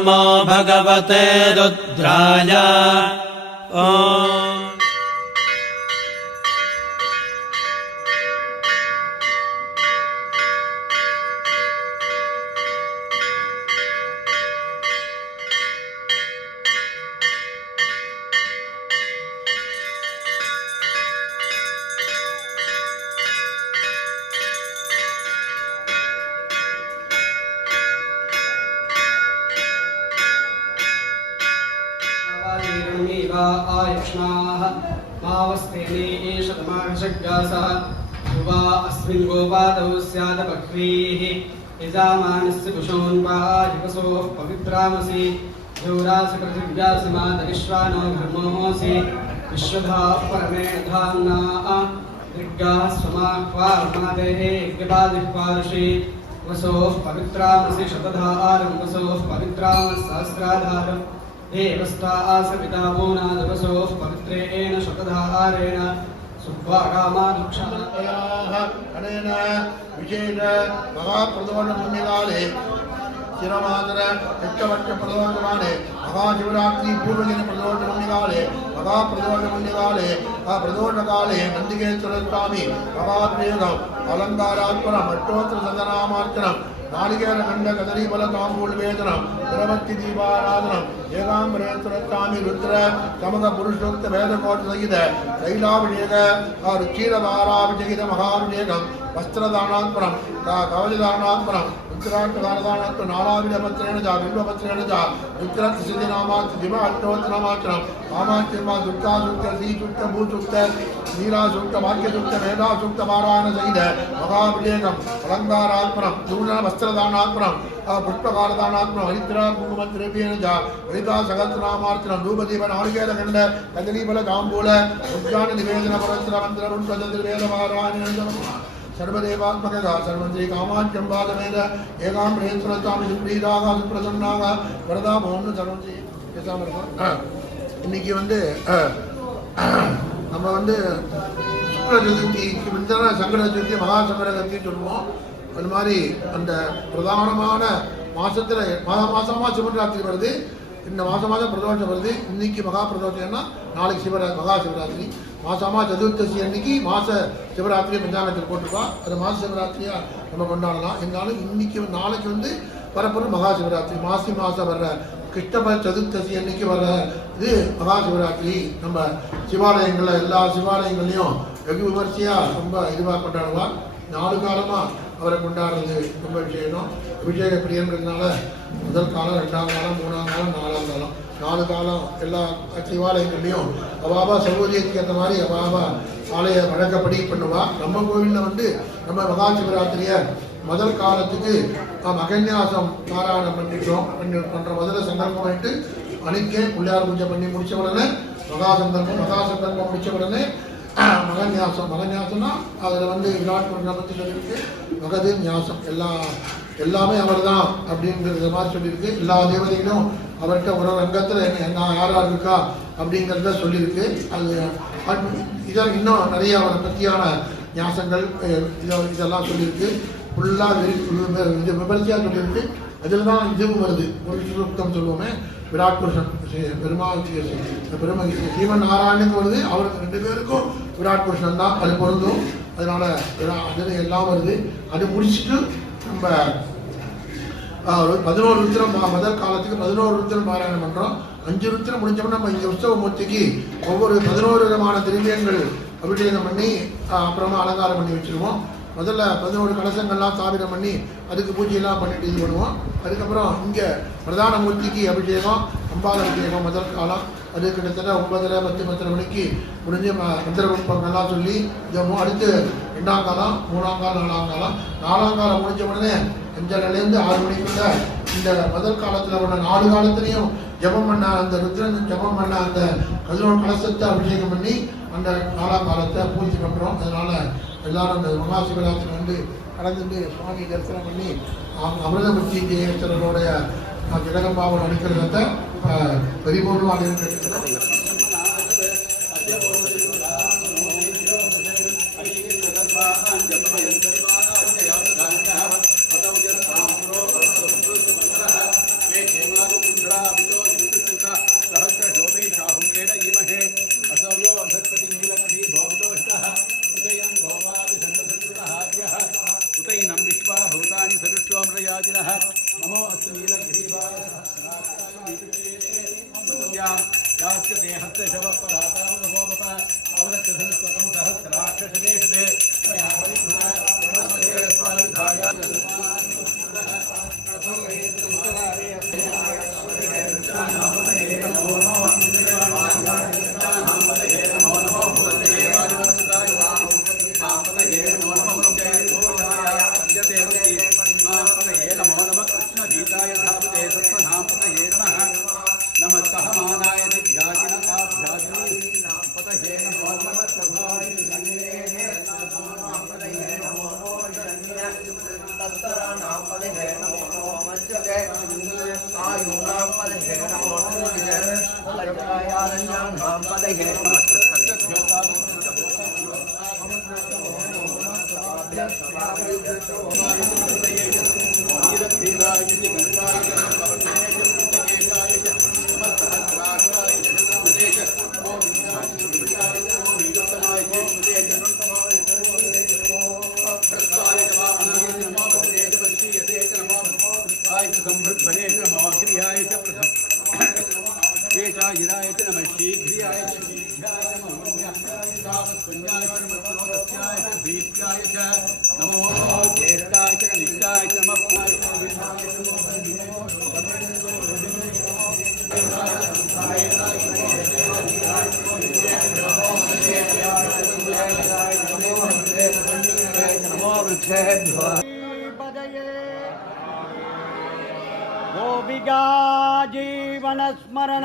नमो भगवते रुद्राय ॐ आयुष्णाः मावस्तेने एषतमाशग्गासः युवा अस्मिन् गोपादौ स्यात् पक्वीः यजामानस्य पुषोन्पायुवसोः पवित्रामसि जौरासि पृथिव्यासि मातरिश्वानो घर्मोऽसि विश्वधाः परमेण धाम्ना दिग्गाः स्वमाक्वार्मादेः यज्ञपादिः पारुषि वसोः पवित्रामसि शतधारं वसोः पवित्रामः सहस्राधारम् देवस्तासपिता पूनादवसोः पवित्रेण शतधारेण सुब्बाकामानुक्षायाः अनेन विशेष महाप्रदोषपुण्यकाले चिरमातर चक्रवर्षप्रदोषकाले महाशिवरात्रि पूर्वदिन प्रदोषपुण्यकाले महाप्रदोषपुण्यकाले प्रदोषकाले नन्दिकेश्वरस्वामी महात्मेकम् अलङ्कारात्मनम् अष्टोत्तरसहस्रनामार्चनम् नारिकेलखण्ड कदलीफल ताम्बूलवेदनम् प्रवत्ति दीपाराधनम् ஏகாம்பரேஸ்வர சுவாமி ருத்ர சமத புருஷோக்த வேதகோட்ட சகித தைலாபிஷேக ருச்சீரதாராபிஷேகித மகாபிஷேகம் வஸ்திரதானாத்மரம் கவச்சதானாத்மரம் ருத்ராட்டதானதானத்வ நாலாவிதபத்ரேண ஜா பிம்பபத்ரேண ஜா ருத்ரத் சிதிநாமாத் திவ அஷ்டோத்தரமாச்சனம் காமாட்சியமா துர்கா சுக்த ஸ்ரீ சுக்த பூசுக்த நீரா சுக்த வாக்கிய சுக்த வேதா சுக்த பாராயண சகித மகாபிஷேகம் அலங்காராத்மரம் சூர்ண வஸ்திரதானாத்மரம் புஷ்பகாரதானாத்மனம் ஹரித்ரா குங்குமத்ரேபியேன ஜா ஹரிதா சகஸ்ரநாமார்ச்சனம் ரூபதீப நாளிகேரகண்ட கதலீபல தாம்பூல உத்யான நிவேதன பரஸ்ர மந்திர ருண்பதந்திர வேதபாராயண सर्वदेवात्मकः सर्वंत्री कामाख्यंबालमेद ஏகாம்பரேஸ்வர சுவாமி சுப்ரீதாக சுப்பிரசன்னாக வரதா மோகன் सर्वंत्री பேசாம இருக்கோம். இன்னைக்கு நம்ம சுக்ல சதுர்த்திக்கு முந்தின சங்கட சதுர்த்தி மகா சங்கட சதுர்த்தி சொல்லுவோம். அது மாதிரி அந்த பிரதானமான மாசத்துல மாசமா சிவராத்திரி வருது. இந்த மாதம் பிரதோஷம் வருது. இன்னைக்கு மகா பிரதோஷம்னா நாளைக்கு மகா சிவராத்திரி. மாசமா சதுர்த்தசி அன்னைக்கு மாச சிவராத்திரி பஞ்சாங்கத்தில் போட்டுருப்பா. அது மாச சிவராத்திரியா நம்ம கொண்டாடலாம். இருந்தாலும் இன்னைக்கு நாளைக்கு வரப்போற மகா சிவராத்திரி மாசி மாசம் வர்ற கிருஷ்ணப சதுர்த்தசி அன்னைக்கு வர்ற இது மகா சிவராத்திரி. நம்ம சிவாலயங்கள்ல எல்லா சிவாலயங்கள்லையும் வெகு விமர்சையா ரொம்ப இதுவாக கொண்டாடுவா. 4 காலமா அவரை கொண்டாடுறது ரொம்ப விஷயம். அபிஷேக பிரியன்றதுனால முதல் காலம், 2ஆம் காலம், 3ஆம் காலம், 4ஆம் காலம் 4 காலம் எல்லா சிவாலயங்கள்லையும் அவாபா சௌகரியத்துக்கு ஏற்ற மாதிரி அவாபா ஆலய வழக்கப்படி பண்ணுவா. நம்ம கோவிலில் நம்ம மகா சிவராத்திரிய முதல் காலத்துக்கு மகன்யாசம் பாராயணம் பண்ற முதல்ல சங்கல்பம் ஆயிட்டு அன்னைக்கே பிள்ளையார் பூஜை பண்ணி முடிச்ச உடனே மகா சங்கல்பம் முடிச்ச உடனே மகன்யாசம்னா அதில் விராட் புருஷனை பற்றி சொல்லியிருக்கு. மகது ஞாசம் எல்லாமே அவர் தான் அப்படிங்கிறத மாதிரி சொல்லியிருக்கு. எல்லா தேவதைகளும் அவர்கிட்ட ஒரு ரங்கத்தில் நான் யாராக இருக்கா அப்படிங்கிறத சொல்லியிருக்கு. அது இதெல்லாம் இன்னும் நிறைய அவரை பற்றியான ஞாசங்கள் இதெல்லாம் சொல்லியிருக்கு. ஃபுல்லாக விமர்சையாக சொல்லியிருக்கு. அதில் தான் இதுவும் வருது. ஒரு சுத்தம் சொல்லுவோமே விராட் புருஷன் பெருமாள் சீவன் நாராயணுக்கு வருது. அவருக்கு 2 பேருக்கும் விராட் புருஷன் தான் அது பொருந்தும். அதனால அது எல்லாம் வருது. அது முடிச்சுட்டு நம்ம 11 ருத்திரம் முதல் காலத்துக்கு 11 ருத்திரம் பாராயணம் பண்ணுறோம். 5 ருத்திரம் முடிஞ்சோம்னா நம்ம இந்த உற்சவ மூர்த்திக்கு ஒவ்வொரு 11 விதமான திரவியங்கள் அபிஷேகம் பண்ணி அப்புறமா அலங்காரம் பண்ணி வச்சுருவோம். முதல்ல 11 கலசங்கள்லாம் ஸ்தாபிதம் பண்ணி அதுக்கு பூஜையெல்லாம் பண்ணிட்டு இது பண்ணுவோம். அதுக்கப்புறம் இங்கே பிரதான மூர்த்திக்கு அபிஷேகம், அம்பாள் அபிஷேகம் முதல் காலம். அது கிட்டத்தட்ட 9, 10 மணிக்கு முடிஞ்சு மந்திர குப்பங்கள்லாம் சொல்லி அடுத்து 2ஆம் காலம், 3ஆம் காலம், 4ஆம் காலம். 4ஆம் காலம் முடிஞ்ச உடனே 5:30லேருந்து 6 மணிக்குள்ள இந்த முதல் காலத்தில் உள்ள 4 காலத்திலையும் ஜபம் பண்ண அந்த ருத்ரன் ஜபம் பண்ண அந்த 11 கலசத்தை அபிஷேகம் பண்ணி அந்த 4ஆம் காலத்தை பூஜை பண்ணுறோம். அதனால எல்லாரும் அந்த மகா சிவராத்திரி கலந்துட்டு சுவாமி தரிசனம் பண்ணி அமிர்தபக்தி தேவேஸ்வரருடைய ஜெகதம்பாவன் அனுக்கிறத பரிபூர்ணமாக இருக்கிறது. संवृत्तये च नमोग्रियाय च प्रथम केशायिराय च नमः शीघ्रियाय च शीघ्राय च नमोन्याय च नमोदस्याय च भीत्याय च नमो ज्येष्ठाय च कनिष्ठाय च नमः नमो वृक्षेभ्यो गोपिका जीवन स्मरण